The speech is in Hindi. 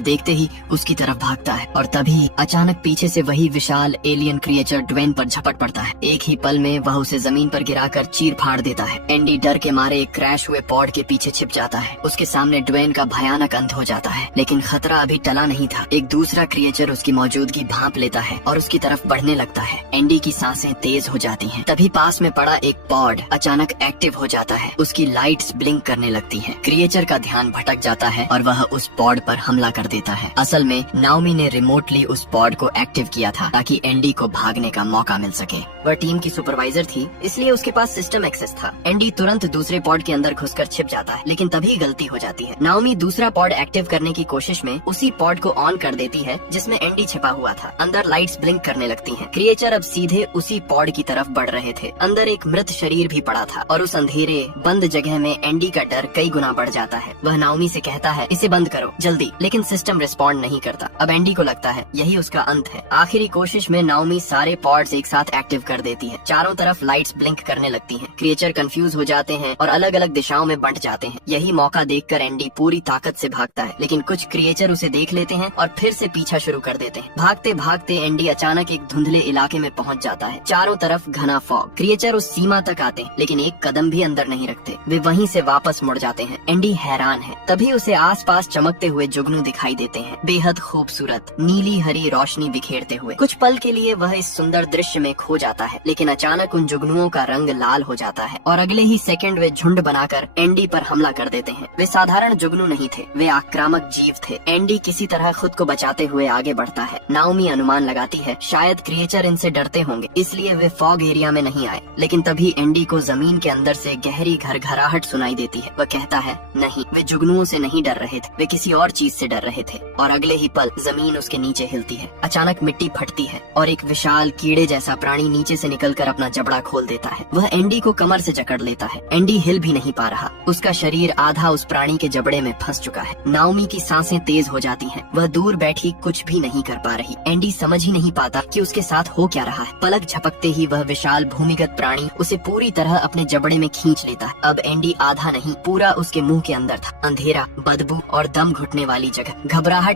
देखते ही उसकी तरफ भागता है और तभी अचानक पीछे से वही विशाल एलियन क्रिएचर ड्वेन पर झपट पड़ता है। एक ही पल में वह उसे जमीन पर गिराकर चीर फाड़ देता है। एंडी डर के मारे एक क्रैश हुए पॉड के पीछे छिप जाता है। उसके सामने ड्वेन का भयानक अंत हो जाता है, लेकिन खतरा अभी टला नहीं था। एक दूसरा क्रिएचर उसकी मौजूदगी भांप लेता है और उसकी तरफ बढ़ने लगता है। एंडी की सांसें तेज हो जाती हैं। तभी पास में पड़ा एक पॉड अचानक एक्टिव हो जाता है। उसकी लाइट्स ब्लिंक करने लगती हैं। क्रिएचर का ध्यान भटक जाता है और वह उस पॉड पर हमला कर देता है। असल में नाओमी ने रिमोटली उस पॉड को एक्टिव किया था ताकि एंडी को भागने का मौका मिल सके। वह टीम की सुपरवाइजर थी, इसलिए उसके पास सिस्टम एक्सेस था। एंडी तुरंत दूसरे पॉड के अंदर घुसकर छिप जाता है, लेकिन तभी गलती हो जाती है। नाओमी दूसरा पॉड एक्टिव करने की कोशिश में उसी पॉड को ऑन कर देती है जिसमें एंडी छिपा हुआ था। अंदर लाइट्स ब्लिंक करने लगती हैं। क्रिएचर अब सीधे उसी पॉड की तरफ बढ़ रहे थे। अंदर एक मृत शरीर भी पड़ा था और उस अंधेरे बंद जगह में एंडी का डर कई गुना बढ़ जाता है। वह नाओमी से कहता है, इसे बंद करो जल्दी, लेकिन सिस्टम रिस्पॉन्ड नहीं करता। अब एंडी को लगता है यही उसका अंत है। आखिरी कोशिश में नाओमी सारे पॉड्स एक साथ एक्टिव कर देती है। चारों तरफ लाइट्स ब्लिंक करने लगती हैं। क्रिएचर कंफ्यूज हो जाते हैं और अलग अलग दिशाओं में बंट जाते हैं। यही मौका देखकर एंडी पूरी ताकत से भागता है, लेकिन कुछ क्रिएचर उसे देख लेते हैं और फिर से पीछा शुरू कर देते हैं। भागते भागते एंडी अचानक एक धुंधले इलाके में पहुंच जाता है। चारों तरफ घना फॉग। क्रिएचर उस सीमा तक आते हैं, लेकिन एक कदम भी अंदर नहीं रखते। वे वहीं से वापस मुड़ जाते हैं। एंडी हैरान है। तभी उसे आसपास चमकते हुए जुगनू दिखाई देते हैं, बेहद खूबसूरत नीली हरी रोशनी बिखेरते हुए। कुछ पल के लिए वह इस सुंदर दृश्य में खो जाता है, लेकिन अचानक उन जुगनुओं का रंग लाल हो जाता है और अगले ही सेकंड वे झुंड बनाकर एंडी पर हमला कर देते हैं। वे साधारण जुगनू नहीं थे, वे आक्रामक जीव थे। एंडी किसी तरह खुद को बचाते हुए आगे बढ़ता है। नाओमी अनुमान लगाती है शायद क्रिएचर इनसे डरते होंगे, इसलिए वे फॉग एरिया में नहीं आए। लेकिन तभी एंडी को जमीन के अंदर से गहरी घरघराहट सुनाई देती है। वह कहता है, नहीं, वे जुगनुओं से नहीं डर रहे थे, वे किसी और चीज से डर रहे थे। और अगले ही पल जमीन उसके नीचे हिलती है। अचानक मिट्टी फटती है और एक विशाल कीड़े जैसा प्राणी नीचे से निकलकर अपना जबड़ा खोल देता है। वह एंडी को कमर से जकड़ लेता है। एंडी हिल भी नहीं पा रहा। उसका शरीर आधा उस प्राणी के जबड़े में फंस चुका है। नाओमी की सांसें तेज हो जाती हैं। वह दूर बैठी कुछ भी नहीं कर पा रही। एंडी समझ ही नहीं पाता कि उसके साथ हो क्या रहा है। पलक झपकते ही वह विशाल भूमिगत प्राणी उसे पूरी तरह अपने जबड़े में खींच लेता है। अब एंडी आधा नहीं, पूरा उसके मुंह के अंदर था। अंधेरा, बदबू और दम घुटने वाली जगह। घबराहट